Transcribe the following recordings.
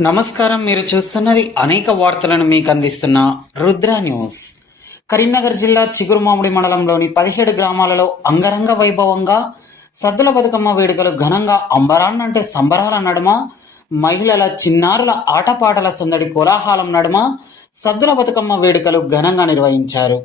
నమస్కారం మీరు చూస్తున్నది అనేక వార్తలను మీకు అందిస్తున్న రుద్ర న్యూస్. కరీంనగర్ జిల్లా చిగురుమామిడి మండలంలోని పదిహేడు గ్రామాలలో అంగరంగ వైభవంగా సద్దుల బతుకమ్మ వేడుకలు ఘనంగా అంబరాన్నంటే సంబరాల నడుమ మహిళల చిన్నారుల ఆటపాటల సందడి కోలాహలం నడుమ సద్దుల బతుకమ్మ వేడుకలు ఘనంగా నిర్వహించారు.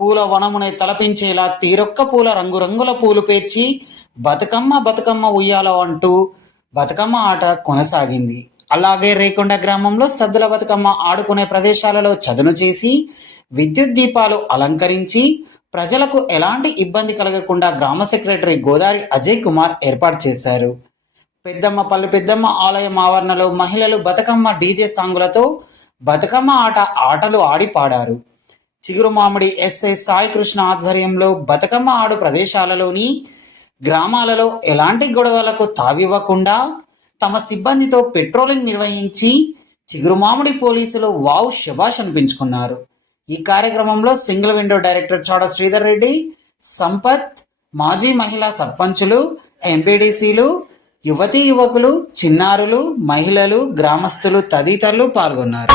పూల వనమునే తలపించేలా తీరొక్క పూల రంగురంగుల పూలు పేర్చి బతుకమ్మ బతుకమ్మ ఉయ్యాలో అంటూ బతుకమ్మ ఆట కొనసాగింది. అలాగే రేకొండ గ్రామంలో సద్దుల బతుకమ్మ ఆడుకునే ప్రదేశాలలో చదును చేసి విద్యుత్ దీపాలు అలంకరించి ప్రజలకు ఎలాంటి ఇబ్బంది కలగకుండా గ్రామ సెక్రటరీ గోదారి అజయ్ కుమార్ ఏర్పాటు చేశారు. పెద్దమ్మ పల్లి పెద్దమ్మ ఆలయం ఆవరణలో మహిళలు బతుకమ్మ డీజే సాంగులతో బతుకమ్మ ఆట ఆటలు ఆడి పాడారు. చిగురు మామిడి ఎస్ఐ సాయి కృష్ణ ఆధ్వర్యంలో బతుకమ్మ ఆడు ప్రదేశాలలోని గ్రామాలలో ఎలాంటి గొడవలకు తావివ్వకుండా తమ సిబ్బందితో పెట్రోలింగ్ నిర్వహించి చిగురుమామిడి పోలీసులు వావ్ శబాష్ అనిపించుకున్నారు. ఈ కార్యక్రమంలో single window director Chada Sridhar Reddy Sampath మాజీ మహిళా సర్పంచులు ఎంపీడీసీలు యువతీ యువకులు చిన్నారులు మహిళలు గ్రామస్తులు తదితరులు పాల్గొన్నారు.